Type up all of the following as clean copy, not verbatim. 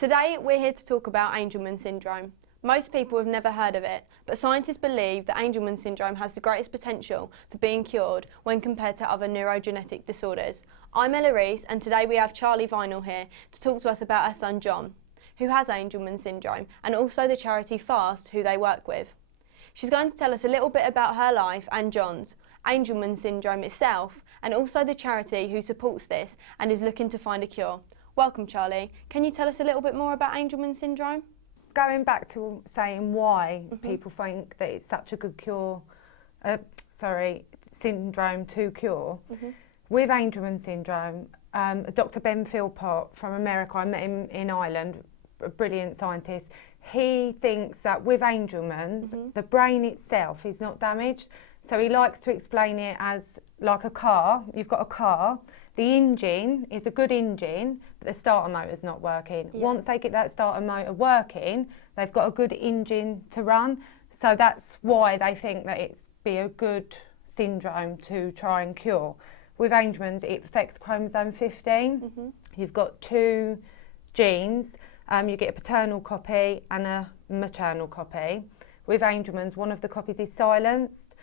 Today we're here to talk about Angelman Syndrome. Most people have never heard of it, but scientists believe that Angelman Syndrome has the greatest potential for being cured when compared to other neurogenetic disorders. I'm Ella Rees, and today we have Charlie Vineall here to talk to us about her son John, who has Angelman Syndrome, and also the charity FAST, who they work with. She's going to tell us a little bit about her life and John's, Angelman Syndrome itself, and also the charity who supports this and is looking to find a cure. Welcome, Charlie. Can you tell us a little bit more about Angelman Syndrome? Going back to saying why people think that it's such a good syndrome to cure. With Angelman Syndrome, Dr. Ben Philpott from America, I met him in Ireland, a brilliant scientist. He thinks that with Angelman's, the brain itself is not damaged. So he likes to explain it as like a car. You've got a car. The engine is a good engine, but the starter motor's not working. Yeah. Once they get that starter motor working, they've got a good engine to run. So that's why they think that it's be a good syndrome to try and cure. With Angelman's, it affects chromosome 15. You've got two genes. You get a paternal copy and a maternal copy. With Angelman's, one of the copies is silenced,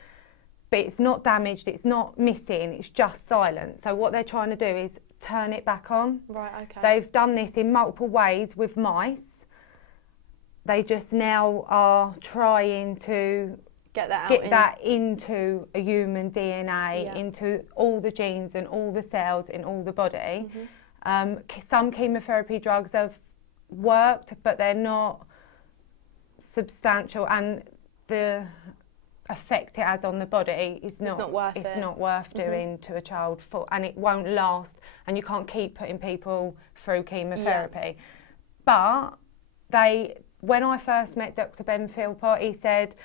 but it's not damaged, it's not missing, it's just silent. So what they're trying to do is turn it back on. Right, okay. They've done this in multiple ways with mice. They just now are trying to get that into a human DNA, into all the genes and all the cells in all the body. Some chemotherapy drugs have worked, but they're not substantial, and the effect it has on the body is not worth doing to a child, and it won't last, and you can't keep putting people through chemotherapy. But when I first met Dr. Ben Philpott, he said,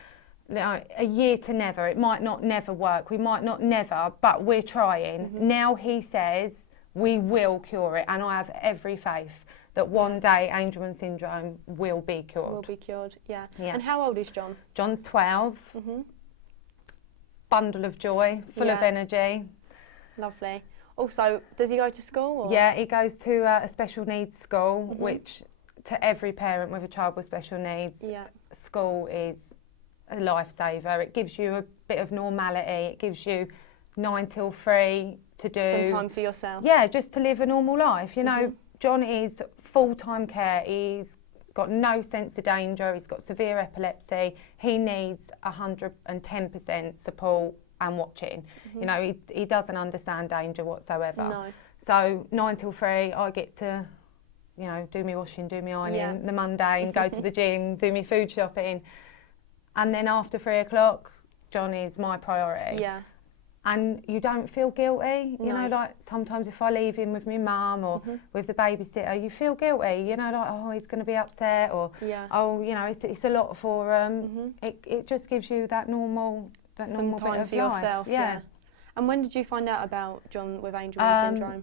a year to never, it might not never work, we might not never, but we're trying. Now he says we will cure it, and I have every faith that one day Angelman Syndrome will be cured. Will be cured, yeah. And how old is John? John's 12. Bundle of joy, full of energy. Lovely. Also, does he go to school? Or? Yeah, he goes to a special needs school, which to every parent with a child with special needs, school is a lifesaver. It gives you a bit of normality. It gives you 9 till 3 to do. Some time for yourself. Yeah, just to live a normal life. You know, John is full-time care. He's got no sense of danger. He's got severe epilepsy. He needs 110% support and watching. You know, he doesn't understand danger whatsoever. No. So 9 till 3, I get to, you know, do my washing, do my ironing, the mundane, go to the gym, do my food shopping. And then after 3 o'clock, John is my priority. Yeah. And you don't feel guilty, you know, like sometimes if I leave him with my mum or with the babysitter, you feel guilty, you know, like, oh, he's going to be upset, or, oh, you know, it's a lot for him. It just gives you that normal Some time bit of for life. yourself, yeah. And when did you find out about John with Angelman Syndrome?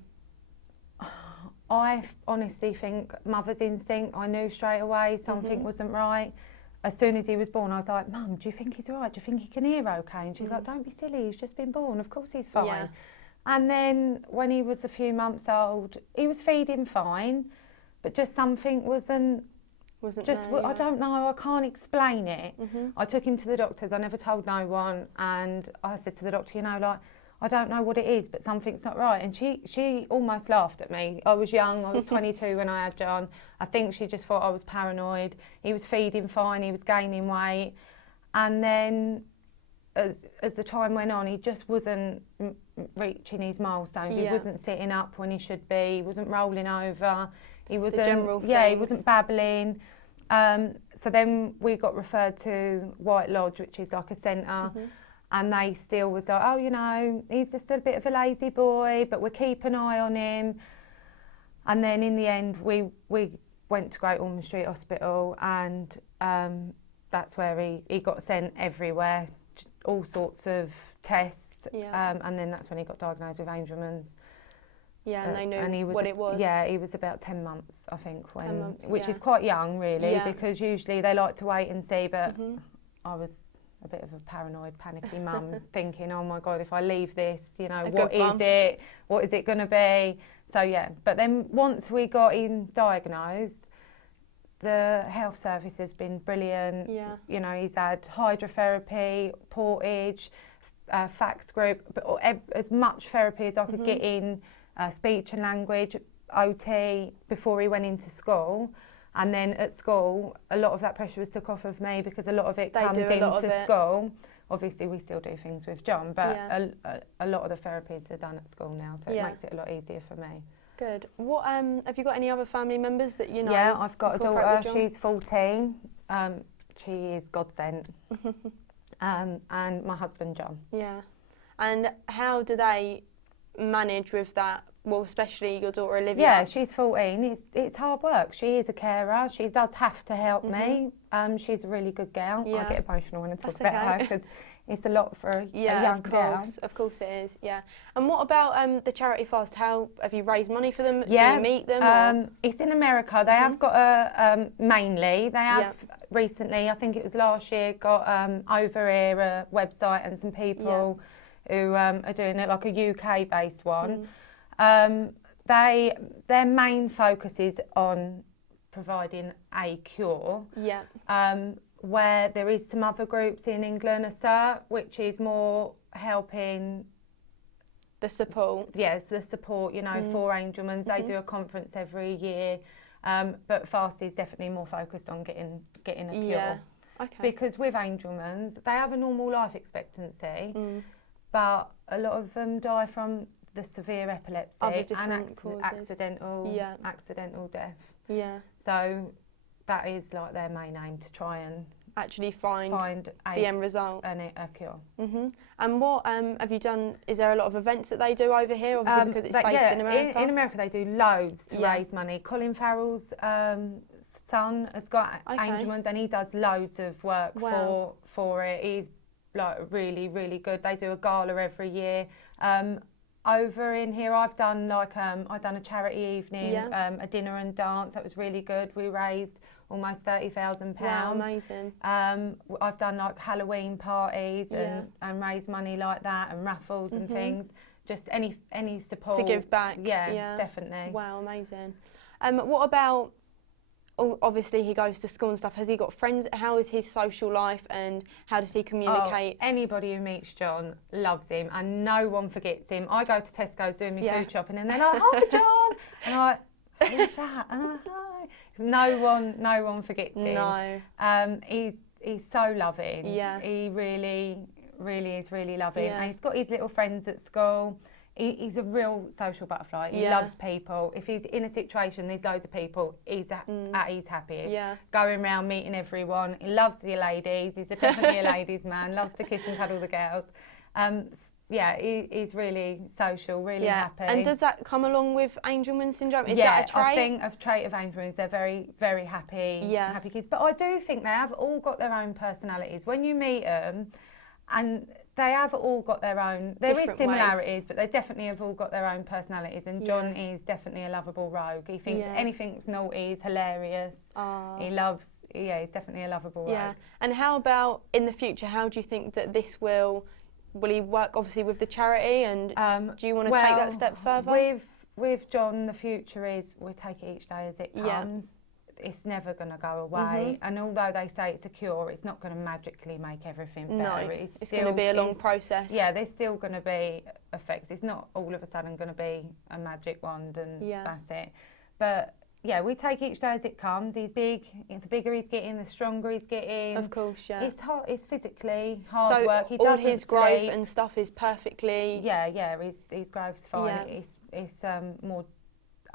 I honestly think mother's instinct. I knew straight away something wasn't right. As soon as he was born, I was like, Mum, do you think he's all right? Do you think he can hear okay? And she's like, don't be silly, he's just been born, of course he's fine. Yeah. And then when he was a few months old, he was feeding fine, but just something wasn't just there, I don't know, I can't explain it. I took him to the doctors, I never told no one, and I said to the doctor, you know, like, I don't know what it is, but something's not right. And she almost laughed at me. I was young, I was 22 when I had John. I think she just thought I was paranoid. He was feeding fine, he was gaining weight. And then as the time went on, he just wasn't reaching his milestones. He wasn't sitting up when he should be, he wasn't rolling over. He wasn't, he wasn't babbling. So then we got referred to White Lodge, which is like a centre. And they still was like, oh, you know, he's just a bit of a lazy boy, but we'll keep an eye on him. And then in the end, we went to Great Ormond Street Hospital, and that's where he got sent everywhere, all sorts of tests. And then that's when he got diagnosed with Angelman's. Yeah, and they knew what it was. Yeah, he was about 10 months, I think, which is quite young, really, because usually they like to wait and see, but I was a bit of a paranoid, panicky mum, thinking, oh my God, if I leave this, you know, what is it? What is it going to be? So yeah, but then once we got him diagnosed, the health service has been brilliant. Yeah. You know, he's had hydrotherapy, portage, fax group, but as much therapy as I could get in, speech and language, OT, before he went into school. And then at school, a lot of that pressure was took off of me because a lot of it comes into school. Obviously, we still do things with John, but a lot of the therapies are done at school now, so it makes it a lot easier for me. Good. What have you got any other family members that you know? Yeah, I've got a daughter. She's 14. She is God sent. And my husband John. Yeah. And how do they manage with that? Well, especially your daughter Olivia. Yeah, she's 14. It's hard work. She is a carer. She does have to help me. She's a really good girl. I get emotional when I talk about her because it's a lot for a young girl. Of course it is. Yeah. And what about the charity fast? How have you raised money for them? Yeah. Do you meet them? It's in America. They have got a mainly. They have recently, I think it was last year, got over here a website and some people who are doing it, like a UK based one. Their main focus is on providing a cure. Yeah. Where there is some other groups in England, ASSERT, which is more helping the support. Yes, the support, you know, for Angelman's. They do a conference every year, but FAST is definitely more focused on getting a cure. Yeah. Okay. Because with Angelman's, they have a normal life expectancy, but a lot of them die from the severe epilepsy and accidental death. Yeah. So that is like their main aim, to try and actually find the end result and a cure. And what have you done? Is there a lot of events that they do over here? Obviously, because it's based in America. In America, they do loads to raise money. Colin Farrell's son has got Angelman's, and he does loads of work for it. He's like really, really good. They do a gala every year. Over in here, I've done a charity evening, a dinner and dance. That was really good. We raised almost £30,000. Wow, amazing. I've done like Halloween parties and raised money like that, and raffles and things. Just any support to give back. Yeah, definitely. Wow, amazing. What about? Obviously, he goes to school and stuff. Has he got friends? How is his social life, and how does he communicate? Anybody who meets John loves him, and no one forgets him. I go to Tesco's doing my food shopping, and they're like, "Hi, John," and I'm like, "Who's that?" And I'm like, "Hi." No one forgets him. No. He's so loving. Yeah. He really is really loving, Yeah. and he's got his little friends at school. He's a real social butterfly. He loves people. If he's in a situation, there's loads of people, he's at his happiest. Yeah. Going around meeting everyone. He loves the ladies. He's definitely a ladies' man. Loves to kiss and cuddle the girls. He's really social, really happy. And does that come along with Angelman syndrome? Is that a trait? I think a trait of Angelman's, they're very, very happy kids. But I do think they have all got their own personalities. When you meet them, and they have all got their own. There is similarities, but they definitely have all got their own personalities. And John is definitely a lovable rogue. He thinks anything's naughty is hilarious. He loves. Yeah, he's definitely a lovable rogue. And how about in the future? How do you think that this will he work obviously with the charity? And do you want to take that step further? With John, the future is we take it each day as it comes. It's never going to go away, and although they say it's a cure, it's not going to magically make everything better. No, it's going to be a long process. Yeah, there's still going to be effects. It's not all of a sudden going to be a magic wand and that's it. But yeah, we take each day as it comes. He's big. The bigger he's getting, the stronger he's getting. Of course, yeah. It's hard. It's physically hard work. He all his growth and stuff is perfectly. Yeah. His growth's fine. It's more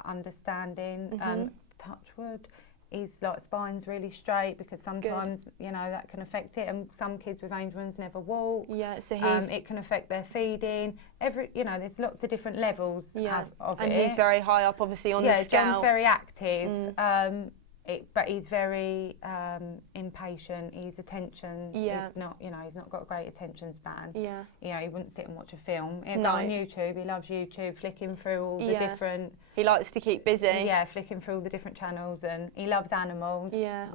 understanding. Touch wood. His spine's really straight, because sometimes that can affect it, and some kids with Angelman's never walk. Yeah, so it can affect their feeding. There's lots of different levels of it. And he's very high up, obviously, on the scale. Yeah, John's very active, but he's very impatient. His attention is not, he's not got a great attention span. Yeah. He wouldn't sit and watch a film. He'll go on YouTube. He loves YouTube, flicking through all the different. He likes to keep busy. Yeah, flicking through all the different channels, and he loves animals. Yeah.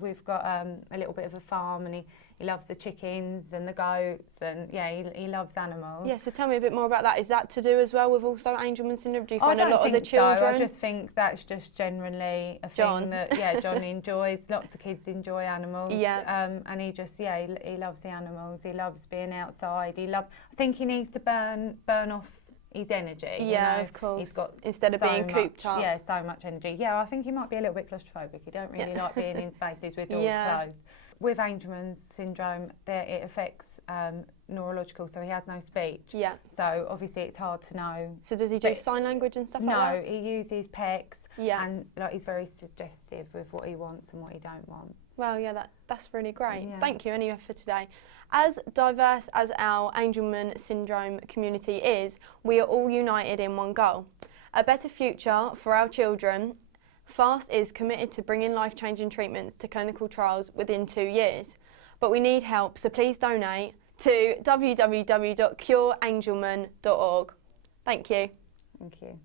We've got a little bit of a farm, and he loves the chickens and the goats, and yeah, he loves animals. Yeah, so tell me a bit more about that. Is that to do as well with also Angelman syndrome? Do you find a lot of the children? So. I just think that's just generally a thing that John enjoys. Lots of kids enjoy animals. Yeah. And he just he loves the animals. He loves being outside. I think he needs to burn off his energy. Yeah, you know? Of course. He's got instead of being cooped up. Yeah, so much energy. Yeah, I think he might be a little bit claustrophobic. He don't really like being in spaces with doors closed. With Angelman syndrome, it affects neurological, so he has no speech. Yeah. So obviously it's hard to know. So does he do sign language and stuff like that? No, he uses pecs. Yeah. And he's very suggestive with what he wants and what he don't want. Well, yeah, that's really great. Yeah. Thank you anyway for today. As diverse as our Angelman syndrome community is, we are all united in one goal: a better future for our children. FAST is committed to bringing life-changing treatments to clinical trials within 2 years. But we need help, so please donate to www.cureangelman.org. Thank you. Thank you.